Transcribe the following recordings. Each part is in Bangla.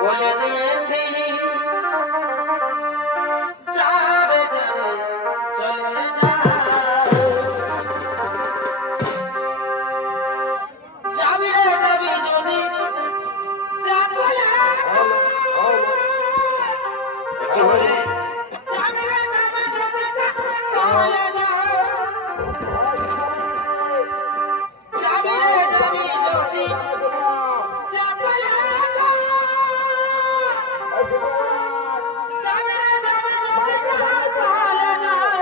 বলে দিয়েছি যাবে যাবে চলে যাও যাবি রে যাবি যদি যা চলে যাবি রে যাবি যদি চলে যাও যাবি রে যাবি যদি যা চলে যাও যাবি রে যাবি যদি যা চলে যাও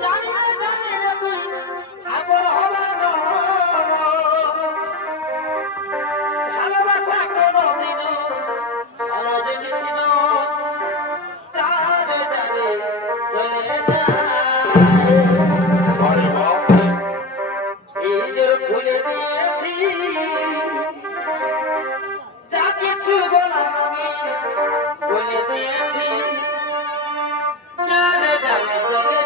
জানি রে জানি রে তুই আপন হবে না ভালোবাসা কোনোদিনও ভালো জিনিস নয় যাবে যাবে চলে যায় নিজের খুলে দিয়েছি যা কিছু বলার আমি বলে দিয়েছি যাবে যাবে চলে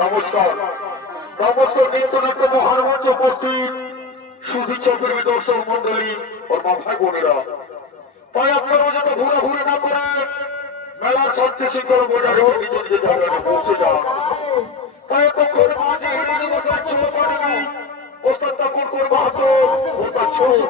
নমস্কার নমস্কার নিত্যনাট্য মহারমঞ্চ উপস্থিত সুধী চক্রবী দর্শক মন্ডলী ও মা ভাই বোনেরা তাই আপনারা যাতে ঘোরাঘুরি না করে মেলার শান্তি শৃঙ্খলা বজায় রেখে নিজ নিজের জায়গায় পৌঁছে যান তাই এতক্ষণ মাঝে হিন্দু দিবসের ছিল ওস্তাদ ঠাকুর মাহাতো ও তার ছোট